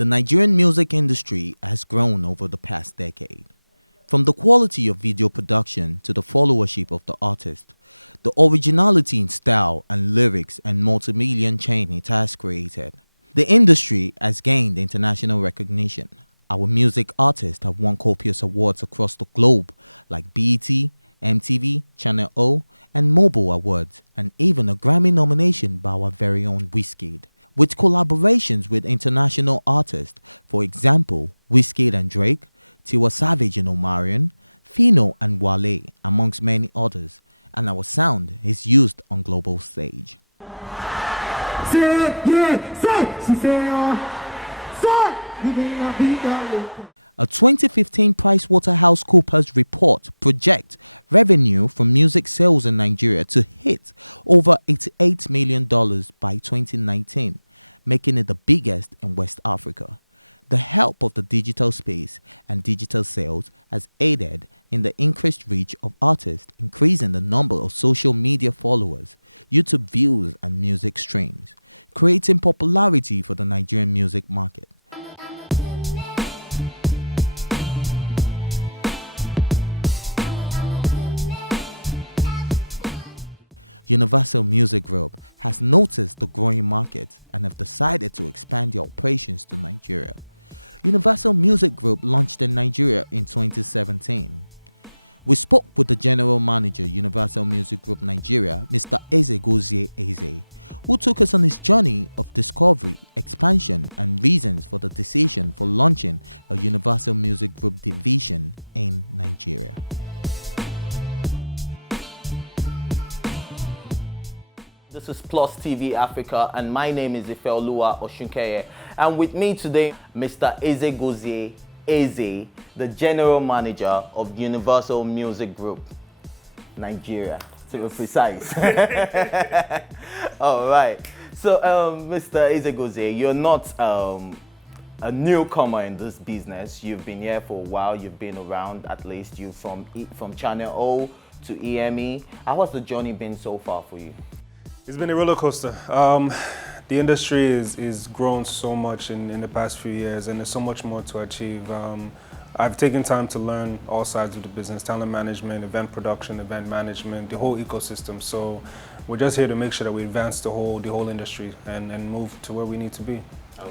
The Nigerian music industry has grown over the past decade. From the quality of video production to the followership of the artist, the originality in style and lyrics and multi-million chain it has created. The industry has gained international recognition. Our music artists have won copious awards across the globe like BET, MTV, Channel O, and Mobile Awards, and even a Grammy nomination by our very own Wizkid. With collaborations with international artists, for example, Wizkid and Drake, Tiwa Savage and Omarion, Fino and Wale, amongst many others, and our sound is used on global stage. A 2015 PricewaterhouseCoopers report projects revenue from music sales in Nigeria to hit over $88 million by 2019, making it the biggest in West Africa. The help of the digital space and digital sales has aided in the increased reach of artists, increasing the number of social media followers, YouTube views, and music streams, creating popularity for the Nigerian music market. Universal Music Group has noticed the growing market and have decided to expand their operations to Nigeria. Universal Music Group launched in Nigeria in 2017. We spoke with the general manager, Universal Music Group Nigeria, Mr. Ezegozie Eze, who took us on his journey of discovery, expansion, and reasons for the decision for launching a Universal Music Group division in Nigeria. This is Plus TV Africa, and my name is Ifeoluwa Oshunkeye. And with me today, Mr. Ezegozie Eze, the General Manager of Universal Music Group Nigeria, to be precise. All right. So, Mr. Ezegozie, you're not a newcomer in this business. You've been here for a while. You've been around, at least. You from Channel O to EME. How has the journey been so far for you? It's been a roller coaster. The industry is grown so much in the past few years, and there's so much more to achieve. I've taken time to learn all sides of the business: talent management, event production, event management, the whole ecosystem. So we're just here to make sure that we advance the whole industry and move to where we need to be.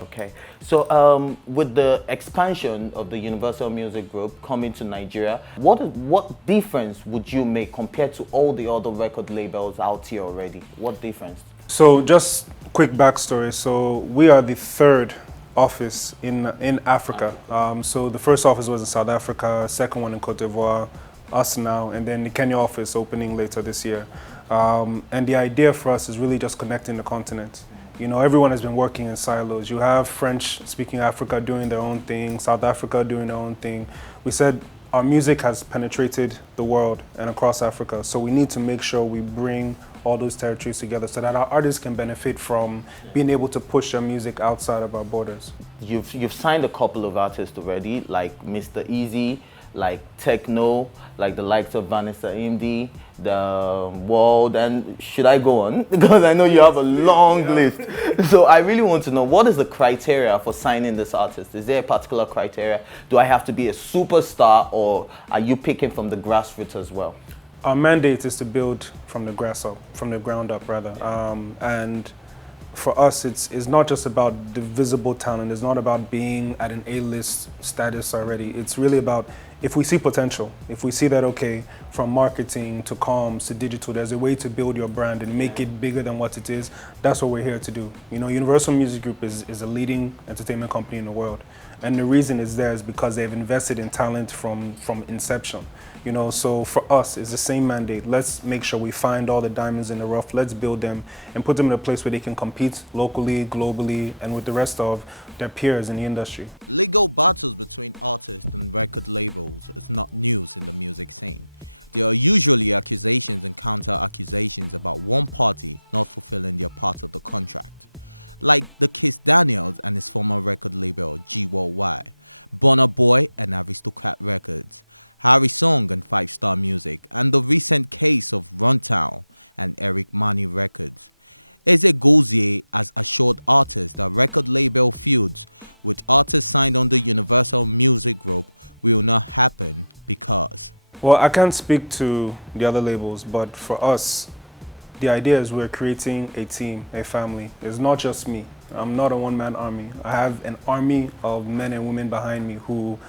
Okay. So with the expansion of the Universal Music Group coming to Nigeria, what difference would you make compared to all the other record labels out here already? What difference? So just quick backstory. So we are the third office in Africa. So the first office was in South Africa, second one in Cote d'Ivoire, us now, and then the Kenya office opening later this year. And the idea for us is really just connecting the continent. You know, everyone has been working in silos. You have French-speaking Africa doing their own thing, South Africa doing their own thing. We said our music has penetrated the world and across Africa, so we need to make sure we bring all those territories together so that our artists can benefit from being able to push their music outside of our borders. You've signed a couple of artists already, like Mr. Easy, like Techno, like the likes of Vanessa Imdi, the World, and should I go on? Because I know you have a long list. So I really want to know, what is the criteria for signing this artist? Is there a particular criteria? Do I have to be a superstar, or are you picking from the grassroots as well? Our mandate is to build from the ground up rather. And for us, it's not just about the visible talent. It's not about being at an A-list status already. It's really about, if we see potential, if we see that, okay, from marketing to comms to digital, there's a way to build your brand and make it bigger than what it is, that's what we're here to do. You know, Universal Music Group is a leading entertainment company in the world. And the reason it's there is because they've invested in talent from inception. You know, so for us, it's the same mandate. Let's make sure we find all the diamonds in the rough. Let's build them and put them in a place where they can compete locally, globally, and with the rest of their peers in the industry. Legal battles between artists and record labels is not news in the music scene. There are usually accusations and counter-accusations about one party not fulfilling their part of the contract. Like the Kiss Daniels and his former record label G Worldwide, Burna Boy and Aristocrat Records, Harry Song and 5 Star Music, and the recent case of Runtown and Eric Mani Records. Eze Gouzier has assured artists that record label feuds with artists signed under Universal Music Group will not happen because Well, I can't speak to the other labels, but for us, the idea is we're creating a team, a family. It's not just me. I'm not a one-man army. I have an army of men and women behind me who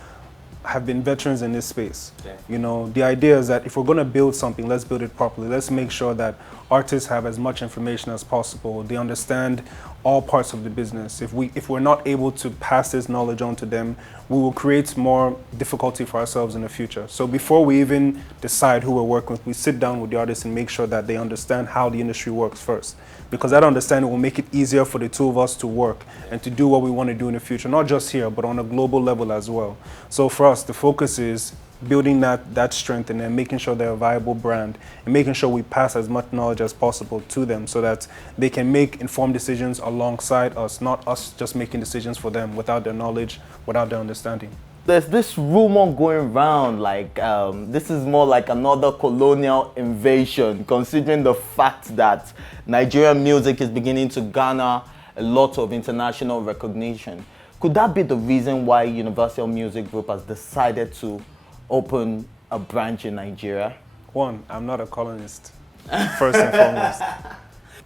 have been veterans in this space. Yeah. You know, the idea is that if we're going to build something, let's build it properly. Let's make sure that artists have as much information as possible. They understand all parts of the business. If we're not able to pass this knowledge on to them, we will create more difficulty for ourselves in the future. So before we even decide who we're working with, we sit down with the artists and make sure that they understand how the industry works first. Because that understanding will make it easier for the two of us to work and to do what we want to do in the future, not just here, but on a global level as well. So for us, the focus is building that strength and then making sure they're a viable brand and making sure we pass as much knowledge as possible to them so that they can make informed decisions alongside us, not us just making decisions for them without their knowledge, without their understanding. There's this rumor going around like this is more like another colonial invasion, considering the fact that Nigerian music is beginning to garner a lot of international recognition. Could that be the reason why Universal Music Group has decided to open a branch in Nigeria? One, I'm not a colonist, first and foremost.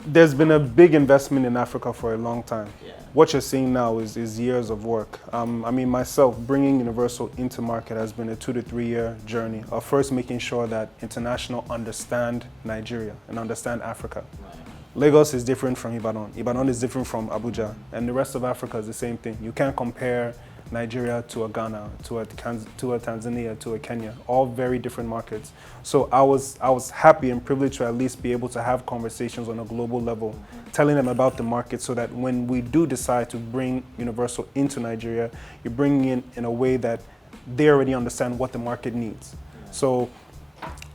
There's been a big investment in Africa for a long time. Yeah. What you're seeing now is years of work. I mean, myself, bringing Universal into market has been a 2 to 3 year journey of first making sure that international understand Nigeria and understand Africa. Right. Lagos is different from Ibadan. Ibadan is different from Abuja. And the rest of Africa is the same thing. You can't compare Nigeria to a Ghana, to a Tanzania, to a Kenya, all very different markets. So I was happy and privileged to at least be able to have conversations on a global level, telling them about the market so that when we do decide to bring Universal into Nigeria, you're bringing in a way that they already understand what the market needs. So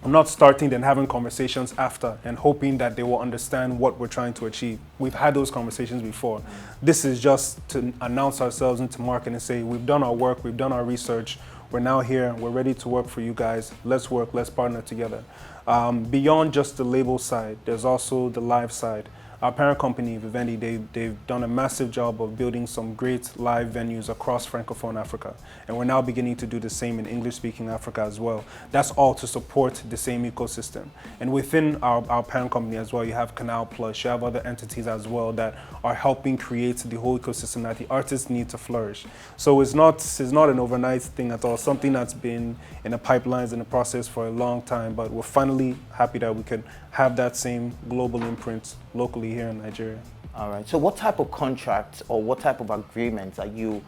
I'm not starting then having conversations after and hoping that they will understand what we're trying to achieve. We've had those conversations before. This is just to announce ourselves into market and say, we've done our work, we've done our research, we're now here, we're ready to work for you guys. Let's work, let's partner together. Beyond just the label side, there's also the live side. Our parent company, Vivendi, they've done a massive job of building some great live venues across Francophone Africa. And we're now beginning to do the same in English-speaking Africa as well. That's all to support the same ecosystem. And within our parent company as well, you have Canal Plus, you have other entities as well that are helping create the whole ecosystem that the artists need to flourish. So it's not an overnight thing at all, something that's been in the pipelines, in the process for a long time, but we're finally happy that we can have that same global imprint locally here in Nigeria. All right. So what type of contracts or what type of agreements are you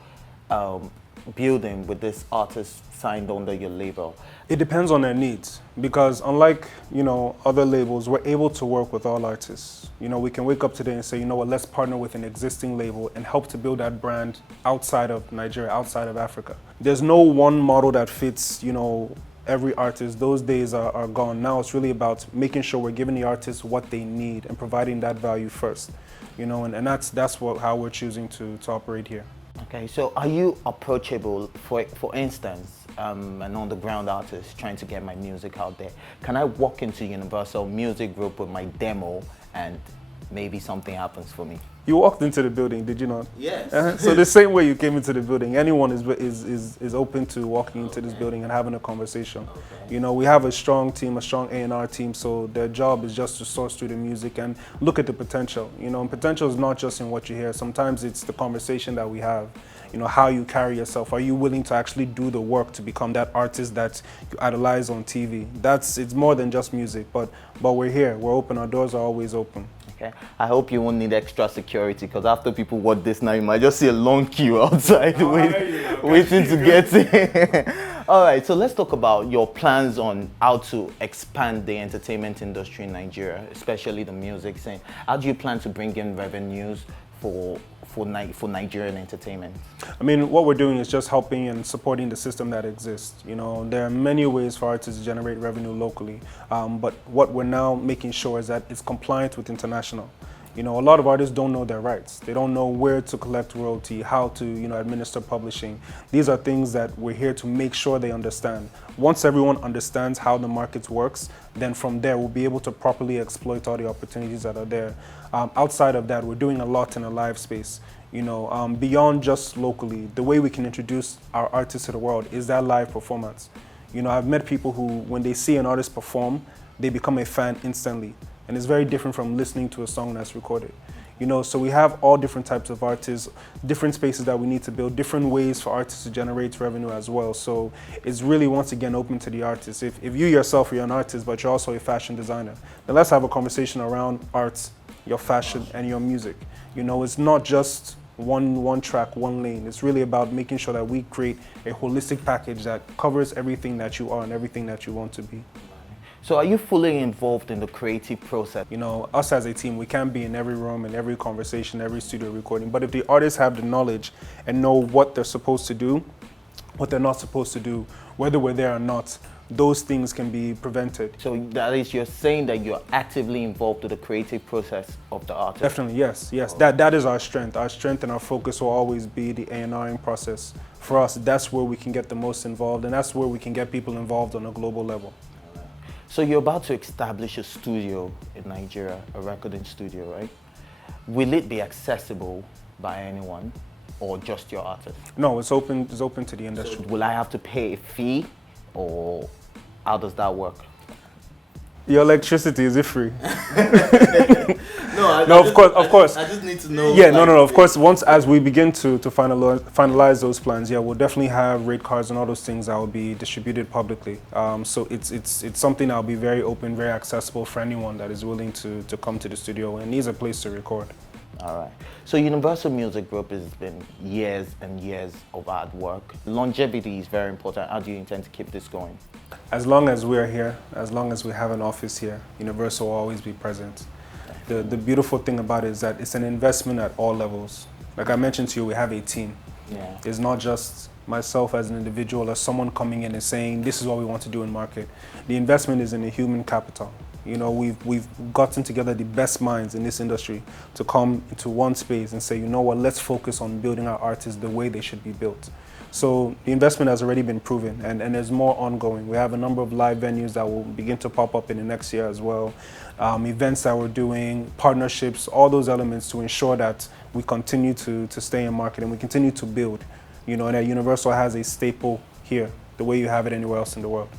building with this artist signed under your label? It depends on their needs because unlike, other labels, we're able to work with all artists. We can wake up today and say, let's partner with an existing label and help to build that brand outside of Nigeria, outside of Africa. There's no one model that fits, every artist. Those days are gone. Now it's really about making sure we're giving the artists what they need and providing that value first, and that's how we're choosing to operate here. Okay, so are you approachable, for instance, an on-the-ground artist trying to get my music out there? Can I walk into Universal Music Group with my demo and maybe something happens for me? You walked into the building, did you not? Yes. So the same way you came into the building, anyone is open to walking into this building and having a conversation. Okay. We have a strong team, a strong A&R team, so their job is just to source through the music and look at the potential. And potential is not just in what you hear. Sometimes it's the conversation that we have. How you carry yourself. Are you willing to actually do the work to become that artist that you idolize on TV? It's more than just music, but we're here. We're open. Our doors are always open. Okay. I hope you won't need extra security because after people watch this now, you might just see a long queue outside waiting to get in. All right, so let's talk about your plans on how to expand the entertainment industry in Nigeria, especially the music scene. How do you plan to bring in revenues for Nigerian entertainment? I mean, what we're doing is just helping and supporting the system that exists. There are many ways for artists to generate revenue locally, but what we're now making sure is that it's compliant with international. You know, a lot of artists don't know their rights. They don't know where to collect royalty, how to, you know, administer publishing. These are things that we're here to make sure they understand. Once everyone understands how the market works, then from there we'll be able to properly exploit all the opportunities that are there. Outside of that, we're doing a lot in a live space. You know, beyond just locally, the way we can introduce our artists to the world is that live performance. You know, I've met people who, when they see an artist perform, they become a fan instantly. And it's very different from listening to a song that's recorded. You know, so we have all different types of artists, different spaces that we need to build, different ways for artists to generate revenue as well. So it's really, once again, open to the artists. If you yourself, you're an artist, but you're also a fashion designer, then let's have a conversation around arts, your fashion, and your music. You know, it's not just one track, one lane. It's really about making sure that we create a holistic package that covers everything that you are and everything that you want to be. So are you fully involved in the creative process? You know, us as a team, we can't be in every room, in every conversation, every studio recording, but if the artists have the knowledge and know what they're supposed to do, what they're not supposed to do, whether we're there or not, those things can be prevented. So that is, you're saying that you're actively involved with the creative process of the artist? Definitely, yes, yes. That is our strength. Our strength and our focus will always be the A&Ring process. For us, that's where we can get the most involved, and that's where we can get people involved on a global level. So you're about to establish a studio in Nigeria, a recording studio, right? Will it be accessible by anyone or just your artist? No, it's open to the industry. So will I have to pay a fee, or how does that work? Your electricity, is it free? No, of course. I just need to know. Yeah, no. Of course, as we begin to finalize those plans, yeah, we'll definitely have rate cards and all those things that will be distributed publicly. So it's something that will be very open, very accessible for anyone that is willing to come to the studio and needs a place to record. All right. So Universal Music Group has been years and years of hard work. Longevity is very important. How do you intend to keep this going? As long as we're here, as long as we have an office here, Universal will always be present. The beautiful thing about it is that it's an investment at all levels. Like I mentioned to you, we have a team. Yeah. It's not just myself as an individual or someone coming in and saying, this is what we want to do in market. The investment is in the human capital. You know, we've gotten together the best minds in this industry to come into one space and say, you know what, let's focus on building our artists the way they should be built. So the investment has already been proven, and there's more ongoing. We have a number of live venues that will begin to pop up in the next year as well. Events that we're doing, partnerships, all those elements to ensure that we continue to stay in market and we continue to build. You know, and that Universal has a staple here, the way you have it anywhere else in the world.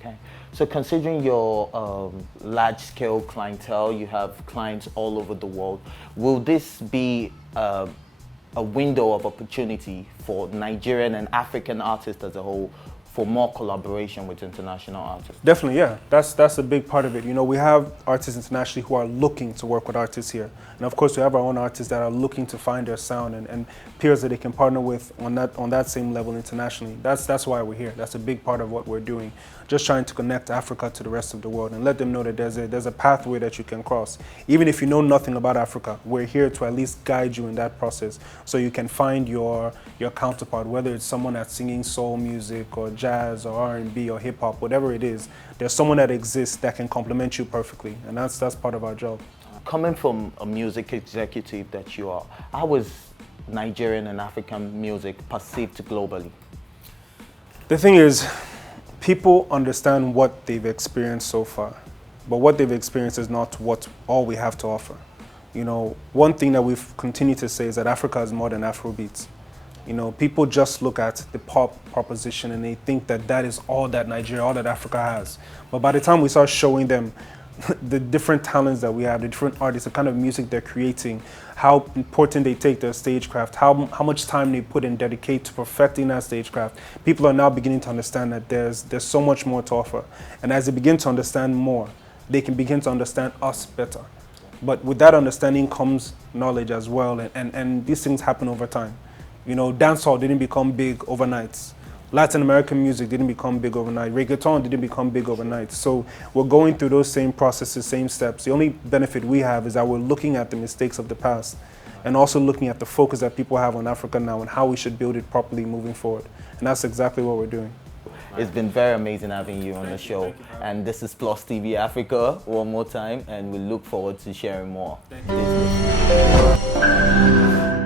Okay. So considering your large-scale clientele, you have clients all over the world, will this be a window of opportunity for Nigerian and African artists as a whole for more collaboration with international artists? Definitely, yeah. That's a big part of it. You know, we have artists internationally who are looking to work with artists here. And of course, we have our own artists that are looking to find their sound and peers that they can partner with on that same level internationally. That's why we're here. That's a big part of what we're doing. Just trying to connect Africa to the rest of the world and let them know that there's a pathway that you can cross. Even if you know nothing about Africa, we're here to at least guide you in that process so you can find your counterpart, whether it's someone that's singing soul music or jazz or R&B or hip hop, whatever it is. There's someone that exists that can complement you perfectly, and that's part of our job. Coming from a music executive that you are, how is Nigerian and African music perceived globally? The thing is, people understand what they've experienced so far, but what they've experienced is not all we have to offer. You know, one thing that we've continued to say is that Africa is more than Afrobeats. You know, people just look at the pop proposition and they think that that is all that Nigeria, all that Africa has. But by the time we start showing them the different talents that we have, the different artists, the kind of music they're creating, how important they take their stagecraft, how much time they put and dedicate to perfecting that stagecraft, people are now beginning to understand that there's so much more to offer. And as they begin to understand more, they can begin to understand us better. But with that understanding comes knowledge as well, and these things happen over time. You know, dancehall didn't become big overnight. Latin American music didn't become big overnight. Reggaeton didn't become big overnight. So we're going through those same processes, same steps. The only benefit we have is that we're looking at the mistakes of the past and also looking at the focus that people have on Africa now and how we should build it properly moving forward. And that's exactly what we're doing. It's been very amazing having you on the show. And this is Plus TV Africa one more time, and we look forward to sharing more. you.